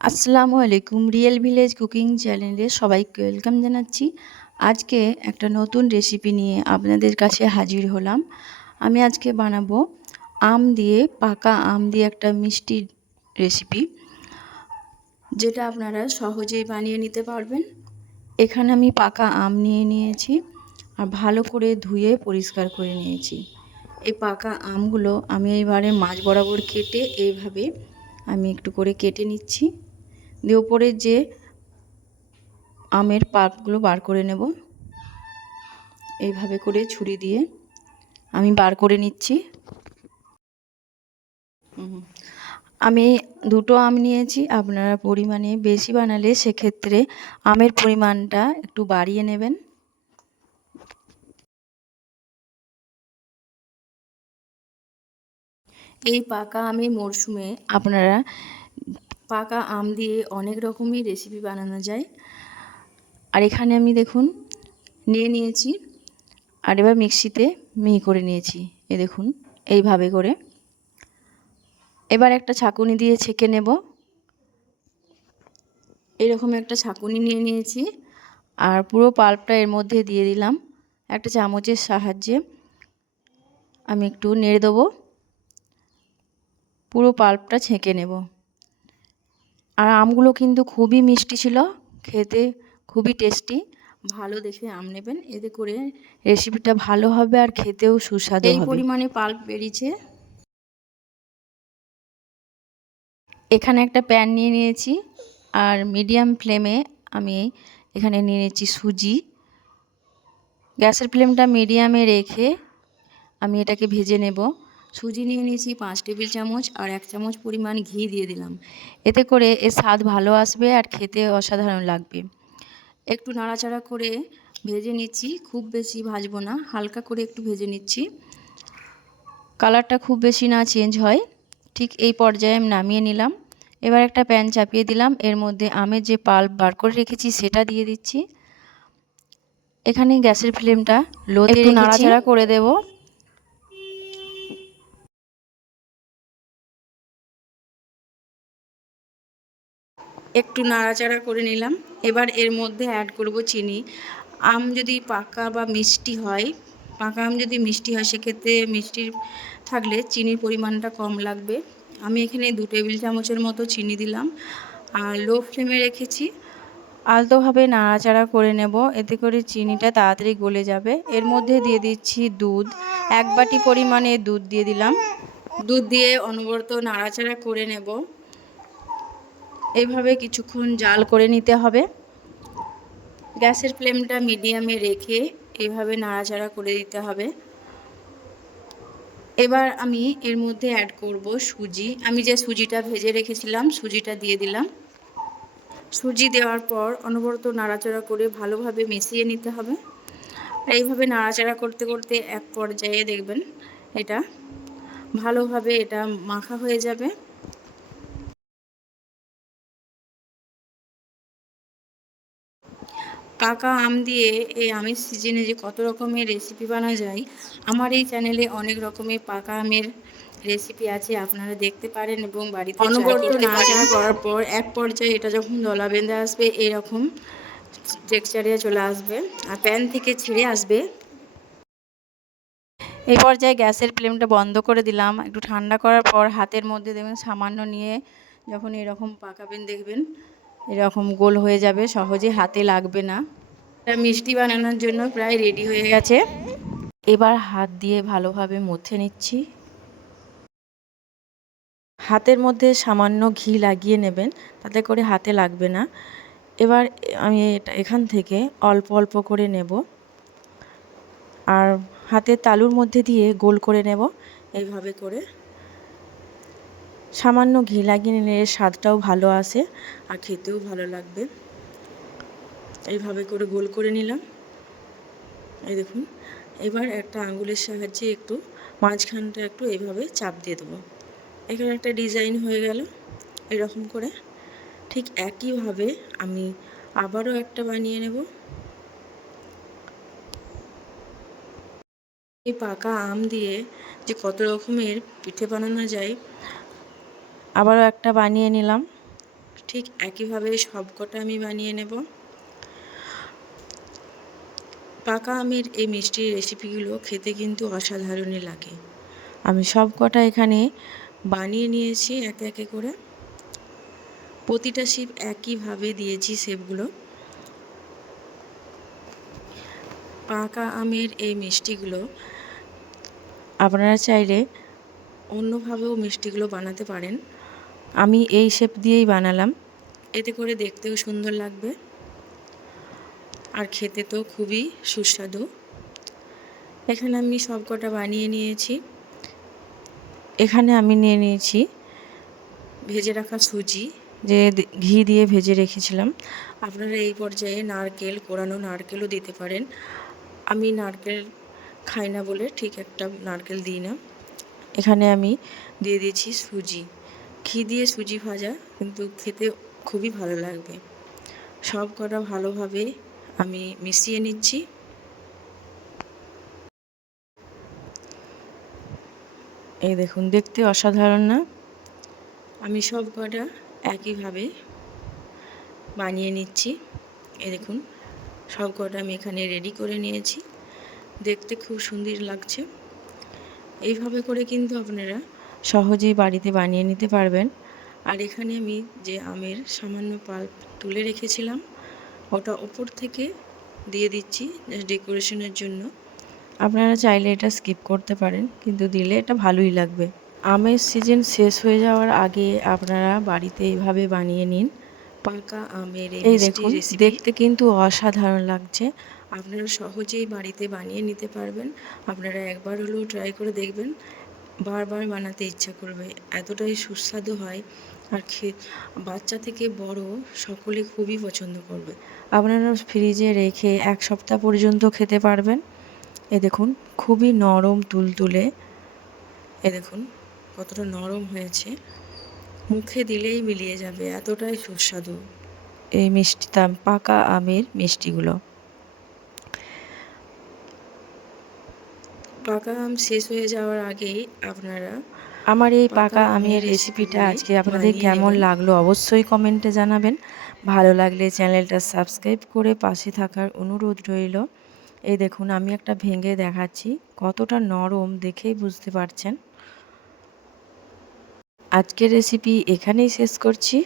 আসসালামু আলাইকুম। Real village cooking চ্যানেলে সবাইকে ওয়েলকাম জানাচ্ছি। আজকে একটা নতুন রেসিপি নিয়ে আপনাদের কাছে হাজির হলাম। আমি আজকে বানাবো পাকা আম দিয়ে একটা মিষ্টি রেসিপি, যেটা আপনারা সহজেই বানিয়ে নিতে পারবেন। এখানে আমি পাকা আম নিয়ে নিয়েছি আর ভালো করে ধুয়ে পরিষ্কার করে নিয়েছি। এই পাকা আমগুলো আমি এবারে মাঝ বরাবর কেটে এইভাবে আমি একটু করে কেটে নিচ্ছি। দিয়ে ওপরের যে আমের পাল্পগুলো বার করে নেব। এইভাবে করে ছুরি দিয়ে আমি বার করে নিচ্ছি। আমি দুটো আম নিয়েছি। আপনারা পরিমাণে বেশি বানালে সেক্ষেত্রে আমের পরিমাণটা একটু বাড়িয়ে নেবেন। এই পাকা আমের মরশুমে আপনারা পাকা আম দিয়ে অনেক রকমই রেসিপি বানানো যায়। আর এখানে আমি দেখুন নিয়ে নিয়েছি, আর এবার মিক্সিতে মিহি করে নিয়েছি। দেখুন এইভাবে করে এবার একটা ছাঁকুনি দিয়ে ছেঁকে নেব। এরকম একটা ছাঁকুনি নিয়ে নিয়েছি আর পুরো পাল্পটা এর মধ্যে দিয়ে দিলাম। একটা চামচের সাহায্যে আমি একটু নেড়ে দেবো, পুরো পাল্পটা ছেঁকে নেব। আর আমগুলো কিন্তু খুবই মিষ্টি ছিল, খেতে খুবই টেস্টি। ভালো দেখে আম নেবেন, এতে করে রেসিপিটা ভালো হবে আর খেতেও সুস্বাদু হবে। এই পরিমাণে পাল্প বেরিয়েছে। এখানে একটা প্যান নিয়ে নিয়েছি আর মিডিয়াম ফ্লেমে আমি এখানে নিয়ে নিয়েছি সুজি। গ্যাসের ফ্লেমটা মিডিয়ামে রেখে আমি এটাকে ভেজে নেব। সুজি নিয়ে নিয়েছি 5 টেবিল চামচ আর 1 চামচ পরিমাণ ঘি দিয়ে দিলাম। এতে করে এর স্বাদ ভালো আসবে আর খেতে অসাধারণ লাগবে। একটু নাড়াচাড়া করে ভেজে নিচ্ছি, খুব বেশি ভাজবো না, হালকা করে একটু ভেজে নিচ্ছি। কালারটা খুব বেশি না চেঞ্জ হয়, ঠিক এই পর্যায়ে আমি নামিয়ে নিলাম। এবার একটা প্যান চাপিয়ে দিলাম, এর মধ্যে আমের যে পাল্প বার করে রেখেছি সেটা দিয়ে দিচ্ছি। এখানে গ্যাসের ফ্লেমটা লোতে রেখেছি, নাড়াচাড়া করে দেব। একটু নাড়াচাড়া করে নিলাম। এবার এর মধ্যে অ্যাড করব চিনি। আম যদি পাকা বা মিষ্টি হয়, পাকা আম যদি মিষ্টি হয় সেক্ষেত্রে মিষ্টি থাকলে চিনির পরিমাণটা কম লাগবে। আমি এখানে 2 টেবিল চামচের মতো চিনি দিলাম আর লো ফ্লেমে রেখেছি। আলতোভাবে নাড়াচাড়া করে নেব, এতে করে চিনিটা তাড়াতাড়ি গলে যাবে। এর মধ্যে দিয়ে দিচ্ছি দুধ, 1 বাটি পরিমাণে দুধ দিয়ে দিলাম। দুধ দিয়ে অনবরত নাড়াচাড়া করে নেব। এইভাবে কিছুক্ষণ জাল করে নিতে হবে। গ্যাসের ফ্লেমটা মিডিয়ামে রেখে এইভাবে নাড়াচাড়া করে দিতে হবে। এবার আমি এর মধ্যে অ্যাড করব সুজি। আমি যে সুজিটা ভেজে রেখেছিলাম সুজিটা দিয়ে দিলাম। সুজি দেওয়ার পর অনবরত নাড়াচাড়া করে ভালোভাবে মিশিয়ে নিতে হবে। আর এইভাবে নাড়াচাড়া করতে করতে এক পর্যায়ে দেখবেন এটা ভালোভাবে মাখা হয়ে যাবে। পাকা আম দিয়ে এই আমের সিজনে যে কত রকমের রেসিপি বানানো যায়, আমার এই চ্যানেলে অনেক রকমের পাকা আমের রেসিপি আছে, আপনারা দেখতে পারেন এবং বাড়িতে অনবরত নাড়াচাড়া করার পর এক পর্যায়ে এটা যখন দলা বেঁধে আসবে এরকম টেক্সচারে চলে আসবে আর প্যান থেকে ছেড়ে আসবে, এই পর্যায়ে গ্যাসের ফ্লেমটা বন্ধ করে দিলাম। একটু ঠান্ডা করার পর হাতের মধ্যে দেখবেন সামান্য নিয়ে যখন এরকম পাকাবেন দেখবেন এরকম গোল হয়ে যাবে, সহজে হাতে লাগবে না। এটা মিষ্টি বানানোর জন্য প্রায় রেডি হয়ে গেছে। এবার হাত দিয়ে ভালোভাবে মথে নিচ্ছি। হাতের মধ্যে সামান্য ঘি লাগিয়ে নেবেন, তাতে করে হাতে লাগবে না। এবার আমি এখান থেকে অল্প অল্প করে নেব আর হাতের তালুর মধ্যে দিয়ে গোল করে নেব। এইভাবে করে সামান্য ঘি লাগিয়ে নিলে এর স্বাদটাও ভালো আসে আর খেতেও ভালো লাগবে। এইভাবে করে গোল করে নিলাম। এই দেখুন, এবার একটা আঙুলের সাহায্যে একটু মাঝখানটা একটু এইভাবে চাপ দিয়ে দেবো। এখানে একটা ডিজাইন হয়ে গেল এরকম করে। ঠিক একইভাবে আমি আবারও একটা বানিয়ে নেব। এই পাকা আম দিয়ে যে কত রকমের পিঠে বানানো যায়, আবারও একটা বানিয়ে নিলাম। ঠিক একইভাবে সবকটা আমি বানিয়ে নেব। পাকা আমের এই মিষ্টির রেসিপিগুলো খেতে কিন্তু অসাধারণই লাগে। আমি সবকটা এখানে বানিয়ে নিয়েছি একে একে করে। প্রতিটা শেপ একইভাবে দিয়েছি শেপগুলো। পাকা আমের এই মিষ্টিগুলো আপনারা চাইলে অন্যভাবেও মিষ্টিগুলো বানাতে পারেন। আমি এই শেপ দিয়েই বানালাম, এতে করে দেখতেও সুন্দর লাগবে আর খেতে তো খুবই সুস্বাদু। এখানে আমি সবকটা বানিয়ে নিয়েছি। এখানে আমি নিয়ে নিয়েছি ভেজে রাখা সুজি, যে ঘি দিয়ে ভেজে রেখেছিলাম। আপনারা এই পর্যায়ে নারকেল, কোরানো নারকেলও দিতে পারেন। আমি নারকেল খাই না বলে ঠিক একটা নারকেল দিই না। এখানে আমি দিয়ে দিয়েছি সুজি। ঘি দিয়ে সুজি ভাজা কিন্তু খেতে খুবই ভালো লাগবে। সব কটা ভালোভাবে আমি মিশিয়ে নিচ্ছি। এই দেখুন, দেখতে অসাধারণ না? আমি সব কটা একইভাবে বানিয়ে নিচ্ছি। এই দেখুন, সব কটা আমি এখানে রেডি করে নিয়েছি। দেখতে খুব সুন্দর লাগছে। এইভাবে করে কিন্তু আপনারা সহজেই বাড়িতে বানিয়ে নিতে পারবেন। আর এখানে আমি যে আমের সামান্য পাল্প তুলে রেখেছিলাম, ওটা ওপর থেকে দিয়ে দিচ্ছি ডেকোরেশনের জন্য। আপনারা চাইলে এটা স্কিপ করতে পারেন, কিন্তু দিলে এটা ভালোই লাগবে। আমের সিজন শেষ হয়ে যাওয়ার আগে আপনারা বাড়িতে এইভাবে বানিয়ে নিন পাকা আমের এই দেখুন, দেখতে কিন্তু অসাধারণ লাগছে। আপনারা সহজেই বাড়িতে বানিয়ে নিতে পারবেন। আপনারা একবার হলেও ট্রাই করে দেখবেন, বারবার বানাতে ইচ্ছা করবে, এতটাই সুস্বাদু হয়। আর বাচ্চা থেকে বড় সকলে খুবই পছন্দ করবে। আপনারা ফ্রিজে রেখে 1 সপ্তাহ পর্যন্ত খেতে পারবেন। এ দেখুন, খুবই নরম তুলতুলে। এ দেখুন কতটা নরম হয়েছে, মুখে দিলেই মিলিয়ে যাবে, এতটাই সুস্বাদু এই পাকা আমের মিষ্টিগুলো। পাকা আম শেষ হয়ে যাওয়ার আগেই আপনারা আমার এই পাকা আমের রেসিপিটা আজকে আপনাদের কেমন লাগলো অবশ্যই কমেন্টে জানাবেন। ভালো লাগলে চ্যানেলটা সাবস্ক্রাইব করে পাশে থাকার অনুরোধ রইল। এই দেখুন, আমি একটা ভেঙে দেখাচ্ছি, কতটা নরম দেখেই বুঝতে পারছেন। আজকের রেসিপি এখানেই শেষ করছি।